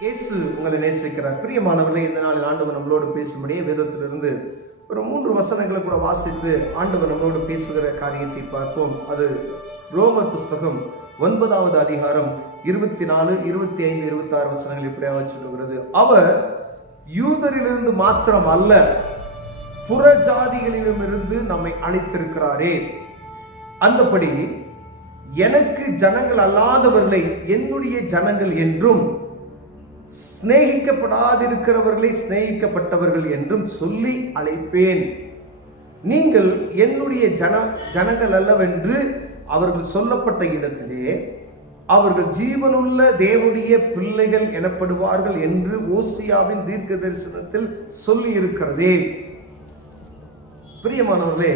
இயேசு உங்களை நேசிக்கிறார். பிரியமானவர்களே, இந்த நாளில் ஆண்டவர் நம்மளோடு பேசும்படியே வேதத்திலிருந்து ஒரு 3 வசனங்களை கூட வாசித்து ஆண்டவர் நம்மளோடு பேசுகிற காரியத்தை பார்ப்போம். அது ரோமர் புஸ்தகம் 9வது அதிகாரம் 24, 25, 26 வசனங்கள் இப்படியாக சொல்லுகிறது. அவர் யூதரிலிருந்து மாத்திரம் அல்ல, புற ஜாதிகளிலுமிருந்து நம்மை அழைத்திருக்கிறாரே. அந்தபடி எனக்கு ஜனங்கள் அல்லாதவர்களை என்னுடைய ஜனங்கள் என்றும், சிநேகிக்கப்படாதிருக்கிறவர்களை சிநேகிக்கப்பட்டவர்கள் என்றும் சொல்லி அழைப்பேன். நீங்கள் என்னுடைய ஜனங்கள் அல்லவென்று அவர்கள் சொல்லப்பட்ட இடத்திலே அவர்கள் ஜீவனுள்ள தேவனுடைய பிள்ளைகள் எனப்படுவார்கள் என்று ஓசியாவின் தீர்க்க தரிசனத்தில் சொல்லி இருக்கிறதே. பிரியமானவர்களே,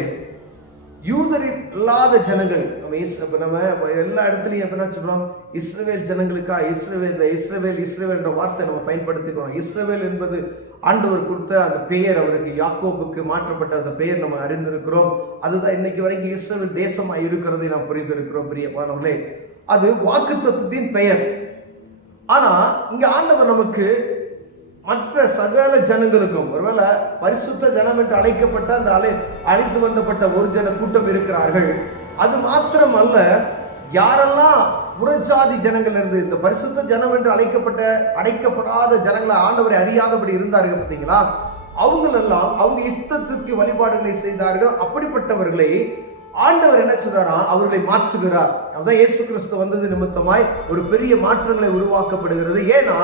யூதர் இல்லாத ஜனங்கள், நம்ம எல்லா இடத்துலையும் என்ன சொல்றோம்? இஸ்ரவேல் ஜனங்களுக்கா இஸ்ரவேல் என்ற வார்த்தை நம்ம பயன்படுத்திக்கிறோம். இஸ்ரவேல் என்பது ஆண்டவர் கொடுத்த அந்த பெயர், அவருக்கு யாக்கோபுக்கு மாற்றப்பட்ட அந்த பெயர் நம்ம அறிந்திருக்கிறோம். அதுதான் இன்னைக்கு வரைக்கும் இஸ்ரவேல் தேசமாக இருக்கிறதை நாம் புரிந்திருக்கிறோம். பிரியமானவர்களே, அது வாக்குத்தத்தத்தின் பெயர். ஆனா இங்க ஆண்டவர் நமக்கு மற்ற சகல ஜனங்களுக்கும், ஒருவேளை பரிசுத்த ஜனம் என்று அழைக்கப்பட்ட அந்த அழைத்து வந்தப்பட்ட ஒரு ஜன கூட்டம் இருக்கிறார்கள். அது மாத்திரம் அல்ல, யாரெல்லாம் புறஜாதி ஜனங்கள் இருந்து இந்த பரிசுத்த ஜனம் என்று அழைக்கப்படாத ஜனங்களை ஆண்டவரை அறியாதபடி இருந்தார்கள் பார்த்தீங்களா, அவங்களெல்லாம் அவங்க இஷ்டத்துக்கு வழிபாடுகளை செய்தார்கள். அப்படிப்பட்டவர்களை ஆண்டவர் என்ன சொல்றாரா? அவர்களை மாற்றுகிறார். அதான் இயேசு கிறிஸ்து வந்தது நிமித்தமாய் ஒரு பெரிய மாற்றங்களை உருவாக்கப்படுகிறது. ஏன்னா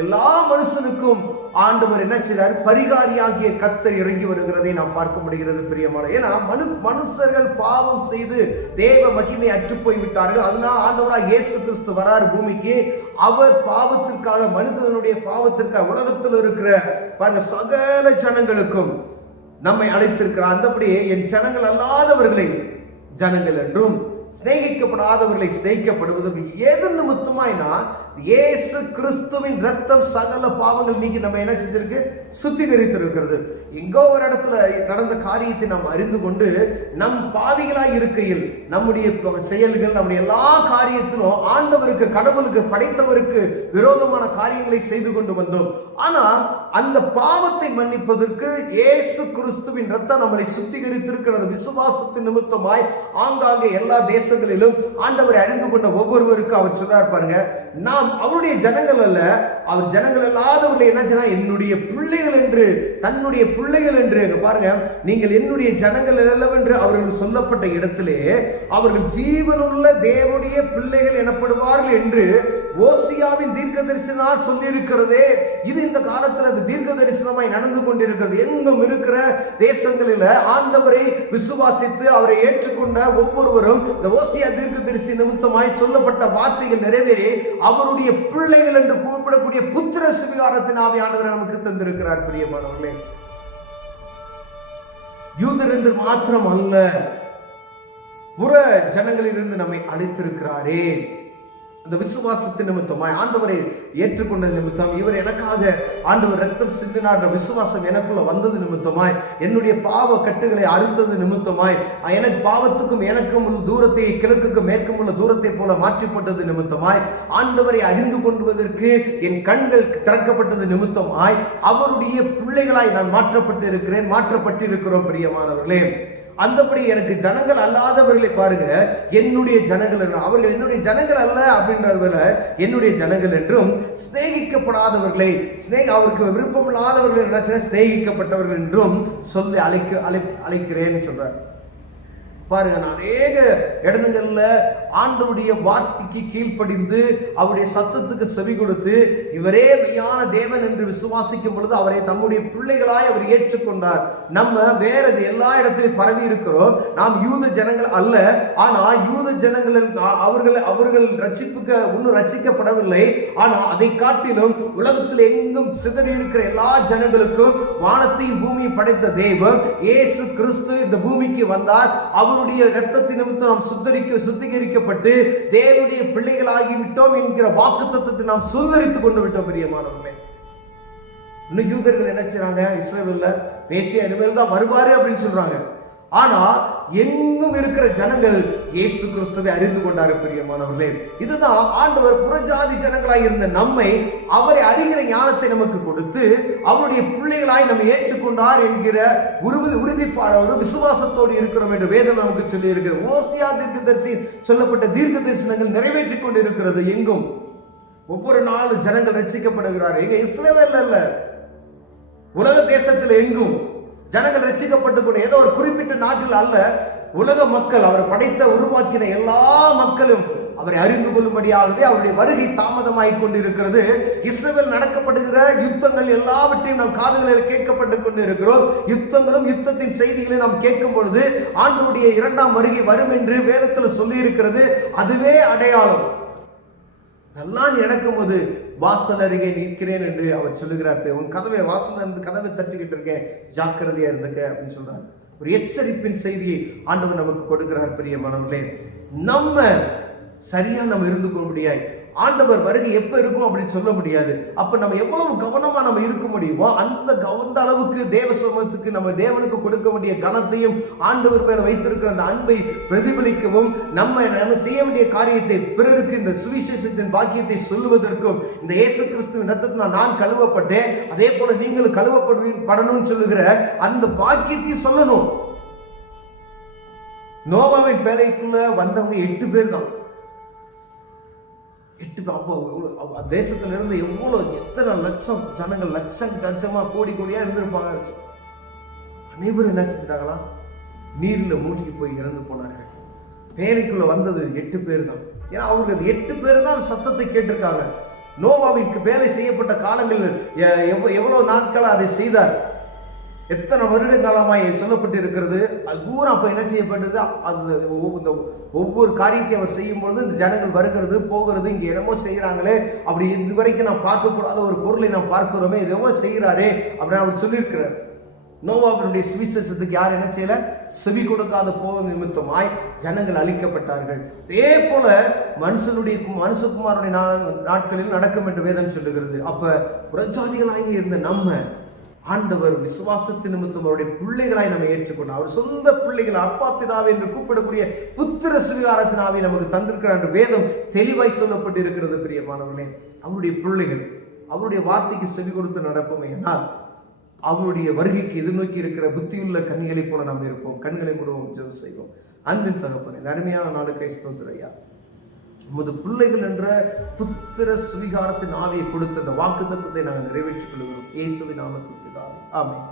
எல்லா மனுஷனுக்கும் ஆண்டவர் என்ன செய்றார்? பரிகாரியாகிய கர்த்தர் இறங்கி வருகிறதை நாம் பார்க்க முடிகிறது. பிரியமான, ஏன்னா மனுஷர்கள் பாவம் செய்து தேவ மகிமை அற்று போய் விட்டார்கள். அதனால ஆண்டவராக இயேசு கிறிஸ்து வரார் பூமிக்கு. அவர் பாவத்திற்காக, மனிதனுடைய பாவத்திற்காக உலகத்தில் இருக்கிற பாருங்க சகல ஜனங்களுக்கும் நம்மை அழைத்திருக்கிறார். அந்தபடியே என் ஜனங்கள் அல்லாதவர்களை ஜனங்கள் என்றும், சிநேகிக்கப்படாதவர்களை சிநேகிக்கப்படுவதற்கு எது நிமித்தமாய்னா இயேசு கிறிஸ்துவின் ரத்தம் சகல பாவங்கள் நீக்கி நம்ம என்ன செஞ்சிருக்கு? சுத்திகரித்திருக்கிறது. எங்கோ ஒரு இடத்துல நடந்த காரியத்தை நாம் அறிந்து கொண்டு நம் பாவிகளாய் இருக்கையில் நம்முடைய செயல்கள், நம்முடைய எல்லா காரியத்திலும் ஆண்டவருக்கு, கடவுளுக்கு, படைத்தவருக்கு விரோதமான காரியங்களை செய்து கொண்டு வந்தோம். ஆனால் அந்த பாவத்தை மன்னிப்பதற்கு இயேசு கிறிஸ்துவின் ரத்தம் நம்மளை சுத்திகரித்திருக்கிறது. விசுவாசத்தின் நிமித்தமாய் ஆங்காங்கே எல்லா தேசங்களிலும் ஆண்டவரை அறிந்து கொண்ட ஒவ்வொருவருக்கும் அவர் சொல்றார் பாருங்க, நாம் அவருடைய ஜனங்கள் அல்ல, அவர் ஜனங்கள் அல்லாதவர்கள் என்ன சொன்னா என்னுடைய பிள்ளைகள் என்று, தன்னுடைய பிள்ளைகள் என்று. பாருங்க, நீங்கள் என்னுடைய ஜனங்கள் அல்லவென்று அவர்கள் சொல்லப்பட்ட இடத்திலே அவர்கள் ஜீவனுள்ள தேவனுடைய பிள்ளைகள் எனப்படுவார்கள் என்று ஓசியாவின் தீர்க்க தரிசனம் சொல்லி இருக்கிறதே. இது இந்த காலத்தில் அது தீர்க்க தரிசனமாய் நடந்து கொண்டிருக்கிறது. எங்கும் இருக்கிற தேசங்களில் ஆண்டவரை விசுவாசித்து அவரை ஏற்றுக்கொண்ட ஒவ்வொருவரும் இந்த ஓசியா தீர்க்க தரிசன நிமித்தமாய் சொல்லப்பட்ட வார்த்தைகள் நிறைவேறி அவருடைய பிள்ளைகள் என்று கூப்பிடக்கூடிய புத்திர சுவிகாரத்தின் ஆவி ஆண்டவரை நமக்கு தந்திருக்கிறார். பிரியமானவர்களே, யூதர் என்று மாத்திரம் அல்ல, புற ஜனங்களிலிருந்து நம்மை அழைத்திருக்கிறாரே. அந்த விசுவாசத்தின் நிமித்தமாய் ஆண்டவரை ஏற்றுக்கொண்ட நிமித்தம், இவர் எனக்காக ஆண்டவர் ரத்தம் சிந்தினார் விசுவாசம் எனக்குள்ள வந்தது நிமித்தமாய், என்னுடைய பாவ கட்டுகளை அறுத்தது நிமித்தமாய், எனக்கு பாவத்துக்கும் எனக்கும் உள்ள தூரத்தை கிழக்குக்கும் மேற்கும் உள்ள தூரத்தை போல மாற்றிப்பட்டது நிமித்தமாய், ஆண்டவரை அறிந்து கொள்வதற்கு என் கண்கள் திறக்கப்பட்டது நிமித்தமாய் அவருடைய பிள்ளைகளாய் நான் மாற்றப்பட்டிருக்கிறோம். பிரியமானவர்களே, அந்தபடி எனக்கு ஜனங்கள் அல்லாதவர்களை பாருங்க, என்னுடைய ஜனங்கள் என்றும், அவர்கள் என்னுடைய ஜனங்கள் அல்ல அப்படின்றவர்கள என்னுடைய ஜனங்கள் என்றும், சிநேகிக்கப்படாதவர்களை, அவருக்கு விருப்பம் இல்லாதவர்கள் என்ன சிநேகிக்கப்பட்டவர்கள் என்றும் சொல்லி அழைக்கிறேன்னு சொல்றார். பாருங்க, நான் அநேக இடங்கள்ல ஆண்டவருடைய வார்த்தைக்கு கீழ்ப்படிந்து அவருடைய சத்தத்துக்கு செவி கொடுத்து இவரே மெய்யான தேவன் என்று விசுவாசிக்கும் பொழுது அவரை தம்முடைய பிள்ளைகளாய் அவர் ஏற்றுக்கொண்டார். நம்ம வேற எல்லா இடத்திலும் பரவி இருக்கிறோம். நாம் யூத ஜனங்கள் அல்ல, ஆனால் யூத ஜனங்கள் அவர்கள் ரட்சிப்புக்கு இன்னும் ரட்சிக்கப்படவில்லை. ஆனால் அதை காட்டிலும் உலகத்தில் எங்கும் சிதறி இருக்கிற எல்லா ஜனங்களுக்கும் வானத்தையும் பூமியை படைத்த தேவன் இயேசு கிறிஸ்து இந்த பூமிக்கு வந்தார். அவருடைய இரத்தத்தின் நிமித்தம் நாம் சுத்திகரிக்கப்பட்டு தேவனுடைய பிள்ளைகளாகி விட்டோம் என்கிற வாக்குத்தத்தத்தை நாம் சுதந்திரித்துக் கொண்டு விட்டோம். பிரியமானவர்களே, இன்னும் யூதர்கள் என்ன செய்றாங்க? இஸ்ரவேல்ல மேசியா இனிமேல் தான் வருவாரு அப்படின்னு சொல்றாங்க. ஆனா எங்கும் இருக்கிற ஜனங்கள் இயேசு கிறிஸ்துவை அறிந்து கொண்டாரு பிரியமானவர்களே. இதுதான் ஆண்டவர் புறஜாதி ஜனங்களாய் இருந்த நம்மை அவரை அறிகிற ஞானத்தை நமக்கு கொடுத்து அவருடைய பிள்ளைகளாய் நம்ம ஏற்றுக்கொண்டார் என்கிற உறுதிப்பாடோடு விசுவாசத்தோடு இருக்கிறோம் என்று வேதம் நமக்கு சொல்லி இருக்கிறது. ஓசியா தீர்க்கதரிசி சொல்லப்பட்ட தீர்க்க தரிசனங்கள் நிறைவேற்றிக் கொண்டு இருக்கிறது. எங்கும் ஒவ்வொரு நாளும் ஜனங்கள் ரட்சிக்கப்படுகிறார். எங்க இஸ்ரவேல் அல்ல, உலக தேசத்தில் எங்கும் ஜனங்கள் ரட்சிக்கப்பட்டுக் கொண்டு, ஏதோ ஒரு குறிப்பிட்ட நாட்டில் அல்ல, உலக மக்கள், அவர் படைத்த உருவாக்கின எல்லா மக்களும் அவரை அறிந்து கொள்ளும்படியாகவே அவருடைய வருகை தாமதமாகிக் கொண்டிருக்கிறது. இஸ்ரவேல் நடக்கப்படுகிற யுத்தங்கள் எல்லாவற்றையும் நாம் காதுகளில் கேட்கப்பட்டுக் கொண்டு இருக்கிறோம். யுத்தங்களும் யுத்தத்தின் செய்திகளை நாம் கேட்கும் பொழுது ஆண்டவருடைய இரண்டாம் வருகை வரும் என்று வேதத்தில் சொல்லி இருக்கிறது. அதுவே அடையாளம். இதெல்லாம் நடக்கும் போது வாசல் அருகே நிற்கிறேன் என்று அவர் சொல்லுகிறார். உன் கதவை வாசல் இருந்து கதவை தட்டிக்கிட்டு இருக்கேன், ஜாக்கிரதையா இருந்துக்க அப்படின்னு சொல்றாரு. ஒரு எச்சரிப்பின் செய்தியை ஆண்டவர் நமக்கு கொடுக்கிறார். பிரியமானவர்களே, நம்ம சரியா நம்ம இருந்து கொள்ள முடியாது. ஆண்டவர் வருகை எப்ப இருக்கும் அப்படின்னு சொல்ல முடியாது. அப்ப நம்ம எவ்வளவு கவனமா நம்ம இருக்க முடியுமோ அந்த அளவுக்கு தேவ சமூகத்துக்கு நம்ம தேவனுக்கு கொடுக்க வேண்டிய கனத்தையும் ஆண்டவர் மேல வைத்திருக்கிற அந்த அன்பை பிரதிபலிக்கவும் நம்ம செய்ய வேண்டிய காரியத்தை பிறருக்கு இந்த சுவிசேஷத்தின் பாக்கியத்தை சொல்லுவதற்கும் இந்த இயேசு கிறிஸ்துவின் ரத்தத்தினால் நான் கழுவப்பட்டேன், அதே போல நீங்களும் கழுவப்படணும்னு சொல்லுகிற அந்த பாக்கியத்தையும் சொல்லணும். நோவாவின் பேழைக்குள்ள வந்தவங்க 8 பேர் தான். 8 அப்போ தேசத்துல இருந்து எத்தனை லட்சம் ஜனங்கள், லட்சமா கோடியா இருந்திருப்பாங்க. அனைவரும் என்ன செஞ்சுட்டாங்களா? நீரில் மூழ்கி போய் இறந்து போனார்கள். பேழைக்குள்ள வந்தது 8 பேர் தான். ஏன்னா அவருக்கு 8 பேர் தான் சத்தத்தை கேட்டிருக்காங்க. நோவாவிற்கு வேலை செய்யப்பட்ட காலங்கள் எவ்வளவு நாட்கள் அதை செய்தார், எத்தனை வருட காலமாய் சொல்லப்பட்டு இருக்கிறது. அது பூரா அப்போ என்ன செய்யப்பட்டது? அந்த ஒவ்வொரு காரியத்தை அவர் செய்யும் பொழுது இந்த ஜனங்கள் வருகிறது போகிறது, இங்கே என்னமோ செய்கிறாங்களே, அப்படி இதுவரைக்கும் நான் பார்க்கக்கூடாத ஒரு பொருளை நாம் பார்க்கிறோமே, இதோ செய்கிறாரே அப்படின்னு அவர் சொல்லியிருக்கிறார். நோவாவினுடைய சுவிசேஷத்துக்கு யார் என்ன செய்யல? செவி கொடுக்காத போக நிமித்தமாய் ஜனங்கள் அழிக்கப்பட்டார்கள். அதே போல மனுஷகுமாரனுடைய நாட்களில் நடக்கும் என்று வேதம் சொல்லுகிறது. அப்ப புறஜாதிகளாகி இருந்த நம்ம ஆண்டவர் விசுவாசத்தின் நிமித்தம் அவருடைய பிள்ளைகளாய் நம்ம ஏற்றுக்கொண்டார். அவர் சொந்த பிள்ளைகள், அப்பா பிதாவை என்று கூப்பிடக்கூடிய புத்திர சுவிகாரத்தினாவை நமக்கு தந்திருக்கிறார் என்று வேதம் தெளிவாய் சொல்லப்பட்டு இருக்கிறது. பிரியமானவர்களே, அவருடைய பிள்ளைகள் அவருடைய வார்த்தைக்கு செவி கொடுத்து நடப்போமே ஆனால் அவருடைய வருகைக்கு எதிர்நோக்கி இருக்கிற புத்தியுள்ள கன்னிகளை போல நாம் இருப்போம். கண்களை மூடுவோம், ஜெபம் செய்வோம். அன்பின் தகப்பனே, இந்த அருமையான நாளுக்கை ஸ்தோத்திரம் ஐயா. உமது பிள்ளைகள் என்ற புத்திர சுவிகாரத்தின் ஆவியை கொடுத்த அந்த வாக்குத்தத்தத்தை நாங்கள் நிறைவேற்றிக் கொள்கிறோம். இயேசுவின் நாமத்தில் பிதாவே, ஆமென்.